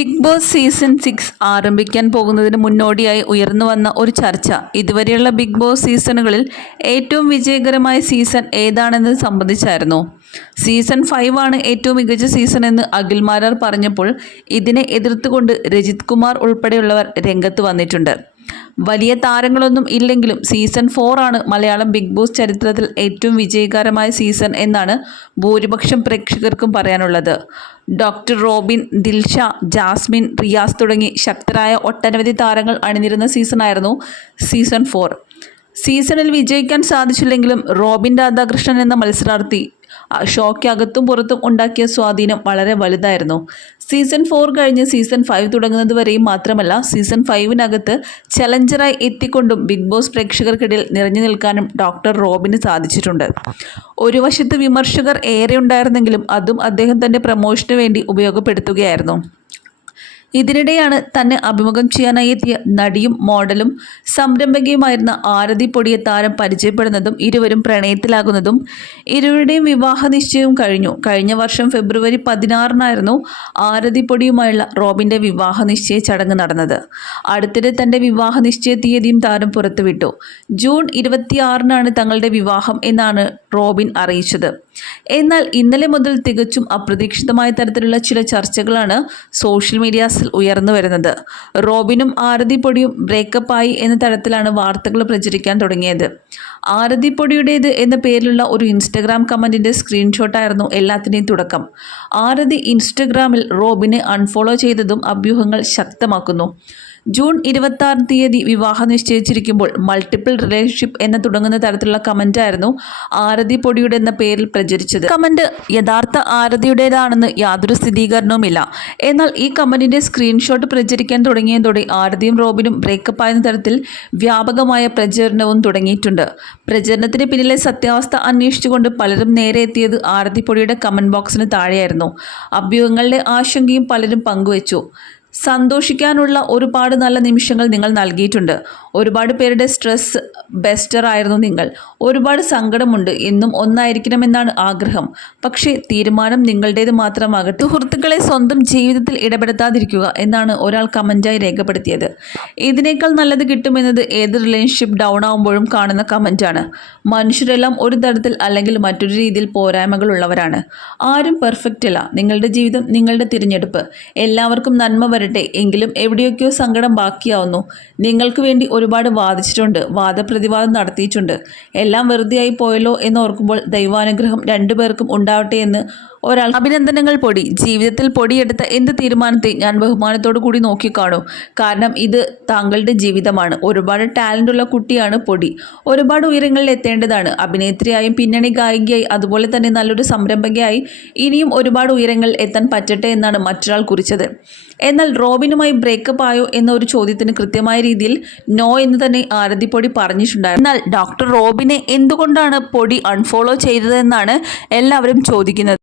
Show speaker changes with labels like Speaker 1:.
Speaker 1: Big boss season six ആരംഭിക്കാൻ പോകുന്നതിന് മുന്നോടിയായി ഉയർന്നു വന്ന ഒരു ചർച്ച. ഇതുവരെയുള്ള ബിഗ് ബോസ് സീസണുകളിൽ ഏറ്റവും വിജയകരമായ സീസൺ ഏതാണെന്നത് സംബന്ധിച്ചായിരുന്നു. സീസൺ ഫൈവ് ആണ് ഏറ്റവും മികച്ച സീസൺ എന്ന് അഖിൽമാരാർ പറഞ്ഞപ്പോൾ ഇതിനെ എതിർത്തുകൊണ്ട് രജിത് കുമാർ ഉൾപ്പെടെയുള്ളവർ രംഗത്ത് വന്നിട്ടുണ്ട്. വലിയ താരങ്ങളൊന്നും ഇല്ലെങ്കിലും സീസൺ ഫോർ ആണ് മലയാളം ബിഗ് ബോസ് ചരിത്രത്തിൽ ഏറ്റവും വിജയകരമായ സീസൺ എന്നാണ് ഭൂരിപക്ഷം പ്രേക്ഷകർക്കും പറയാനുള്ളത്. Doctor Robin Dilsha Jasmine Riyas തുടങ്ങി ശക്തരായ ഒട്ടനവധി താരങ്ങൾ അണിനിരുന്ന സീസണായിരുന്നു സീസൺ ഫോർ സീസണിൽ വിജയിക്കാൻ സാധിച്ചില്ലെങ്കിലും റോബിൻ രാധാകൃഷ്ണൻ എന്ന മത്സരാർത്ഥി ആ ഷോയ്ക്ക് പുറത്തും ഉണ്ടാക്കിയ സ്വാധീനം വളരെ വലുതായിരുന്നു. സീസൺ ഫോർ കഴിഞ്ഞ് സീസൺ ഫൈവ് തുടങ്ങുന്നത് വരെയും മാത്രമല്ല സീസൺ ഫൈവിനകത്ത് ചലഞ്ചറായി എത്തിക്കൊണ്ടും ബിഗ് ബോസ് പ്രേക്ഷകർക്കിടയിൽ നിറഞ്ഞു നിൽക്കാനും ഡോക്ടർ റോബിന് സാധിച്ചിട്ടുണ്ട്. ഒരു വശത്ത് വിമർശകർ ഏറെ ഉണ്ടായിരുന്നെങ്കിലും അതും അദ്ദേഹം തന്റെ പ്രമോഷന് വേണ്ടി ഉപയോഗപ്പെടുത്തുകയായിരുന്നു. ഇതിനിടെയാണ് തന്നെ അഭിമുഖം ചെയ്യാനായി എത്തിയ നടിയും മോഡലും സംരംഭകയുമായിരുന്ന ആരതി പൊടിയെ താരം പരിചയപ്പെടുന്നതും ഇരുവരും പ്രണയത്തിലാകുന്നതും ഇരുവരുടെയും വിവാഹ നിശ്ചയവും കഴിഞ്ഞു. കഴിഞ്ഞ വർഷം ഫെബ്രുവരി പതിനാറിനായിരുന്നു ആരതി പൊടിയുമായുള്ള റോബിന്റെ വിവാഹ നിശ്ചയ ചടങ്ങ് നടന്നത്. അടുത്തിടെ തന്റെ വിവാഹ നിശ്ചയ തീയതിയും താരം പുറത്തുവിട്ടു. ജൂൺ ഇരുപത്തിയാറിനാണ് തങ്ങളുടെ വിവാഹം എന്നാണ് റോബിൻ അറിയിച്ചത്. എന്നാൽ ഇന്നലെ മുതൽ തികച്ചും അപ്രതീക്ഷിതമായ തരത്തിലുള്ള ചില ചർച്ചകളാണ് സോഷ്യൽ മീഡിയാസിൽ ഉയർന്നു വരുന്നത്. റോബിനും ആരതി പൊടിയും ബ്രേക്കപ്പായി എന്ന തരത്തിലാണ് വാർത്തകൾ പ്രചരിക്കാൻ തുടങ്ങിയത്. ആരതി പൊടിയുടേത് എന്ന പേരിലുള്ള ഒരു ഇൻസ്റ്റഗ്രാം കമന്റിന്റെ സ്ക്രീൻഷോട്ടായിരുന്നു എല്ലാത്തിന്റെയും തുടക്കം. ആരതി ഇൻസ്റ്റഗ്രാമിൽ റോബിനെ അൺഫോളോ ചെയ്തതും അഭ്യൂഹങ്ങൾ ശക്തമാക്കുന്നു. ജൂൺ ഇരുപത്തി ആറ് തീയതി വിവാഹം നിശ്ചയിച്ചിരിക്കുമ്പോൾ മൾട്ടിപ്പിൾ റിലേഷൻഷിപ്പ് എന്ന് തുടങ്ങുന്ന തരത്തിലുള്ള കമന്റായിരുന്നു ആരതി പൊടിയുടെ എന്ന പേരിൽ പ്രചരിച്ചത്. കമന്റ് യഥാർത്ഥ ആരതിയുടേതാണെന്ന് യാതൊരു സ്ഥിരീകരണവുമില്ല. എന്നാൽ ഈ കമന്റിന്റെ സ്ക്രീൻഷോട്ട് പ്രചരിക്കാൻ തുടങ്ങിയതോടെ ആരതിയും റോബിനും ബ്രേക്കപ്പ് ആയ തരത്തിൽ വ്യാപകമായ പ്രചരണവും തുടങ്ങിയിട്ടുണ്ട്. പ്രചരണത്തിന് പിന്നിലെ സത്യാവസ്ഥ അന്വേഷിച്ചുകൊണ്ട് പലരും നേരെ എത്തിയത് ആരതി പൊടിയുടെ കമന്റ് ബോക്സിന് താഴെയായിരുന്നു. അഭ്യൂഹങ്ങളുടെ ആശങ്കയും പലരും പങ്കുവച്ചു. സന്തോഷിക്കാനുള്ള ഒരുപാട് നല്ല നിമിഷങ്ങൾ നിങ്ങൾ നൽകിയിട്ടുണ്ട്. ഒരുപാട് പേരുടെ സ്ട്രെസ് ബെസ്റ്റർ ആയിരുന്നു നിങ്ങൾ. ഒരുപാട് സങ്കടമുണ്ട്. എന്നും ഒന്നായിരിക്കണമെന്നാണ് ആഗ്രഹം. പക്ഷേ തീരുമാനം നിങ്ങളുടേത് മാത്രമാകട്ടെ. സുഹൃത്തുക്കളെ സ്വന്തം ജീവിതത്തിൽ ഇടപെടുത്താതിരിക്കുക എന്നാണ് ഒരാൾ കമന്റായി രേഖപ്പെടുത്തിയത്. ഇതിനേക്കാൾ നല്ലത് കിട്ടുമെന്നത് ഏത് റിലേഷൻഷിപ്പ് ഡൗൺ ആകുമ്പോഴും കാണുന്ന കമന്റാണ് മനുഷ്യരെല്ലാം ഒരു തരത്തിൽ അല്ലെങ്കിൽ മറ്റൊരു രീതിയിൽ പോരായ്മകൾ ഉള്ളവരാണ് ആരും പെർഫെക്റ്റ് അല്ല. നിങ്ങളുടെ ജീവിതം നിങ്ങളുടെ തിരഞ്ഞെടുപ്പ്. എല്ലാവർക്കും നന്മ വരട്ടെ. എങ്കിലും എവിടെയൊക്കെയോ സങ്കടം ബാക്കിയാവുന്നു. നിങ്ങൾക്ക് വേണ്ടി ഒരുപാട് വാദിച്ചിട്ടുണ്ട്. വാദപ്രതിവാദം നടത്തിയിട്ടുണ്ട്. എല്ലാം വെറുതെയായി പോയല്ലോ എന്ന് ഓർക്കുമ്പോൾ ദൈവാനുഗ്രഹം രണ്ടുപേർക്കും ഉണ്ടാവട്ടെ എന്ന് ഒരാൾ അഭിനന്ദനങ്ങൾ പൊടി. ജീവിതത്തിൽ പൊടിയെടുത്ത എന്ത് തീരുമാനത്തെ ഞാൻ ബഹുമാനത്തോടു കൂടി നോക്കിക്കാണും. കാരണം ഇത് താങ്കളുടെ ജീവിതമാണ്. ഒരുപാട് ടാലന്റ് ഉള്ള കുട്ടിയാണ് പൊടി. ഒരുപാട് ഉയരങ്ങളിൽ എത്തേണ്ടതാണ്. അഭിനേത്രിയായും പിന്നണി ഗായികയായി അതുപോലെ തന്നെ നല്ലൊരു സംരംഭകയായി ഇനിയും ഒരുപാട് ഉയരങ്ങൾ എത്താൻ പറ്റട്ടെ എന്നാണ് മറ്റൊരാൾ കുറിച്ചത്. എന്നാൽ റോബിനുമായി ബ്രേക്കപ്പ് ആയോ എന്ന ഒരു ചോദ്യത്തിന് കൃത്യമായ രീതിയിൽ നോ എന്ന് തന്നെ ആരതി പൊടി പറഞ്ഞിട്ടുണ്ടായിരുന്നു. എന്നാൽ ഡോക്ടർ റോബിനെ എന്തുകൊണ്ടാണ് പൊടി അൺഫോളോ ചെയ്തതെന്നാണ് എല്ലാവരും ചോദിക്കുന്നത്.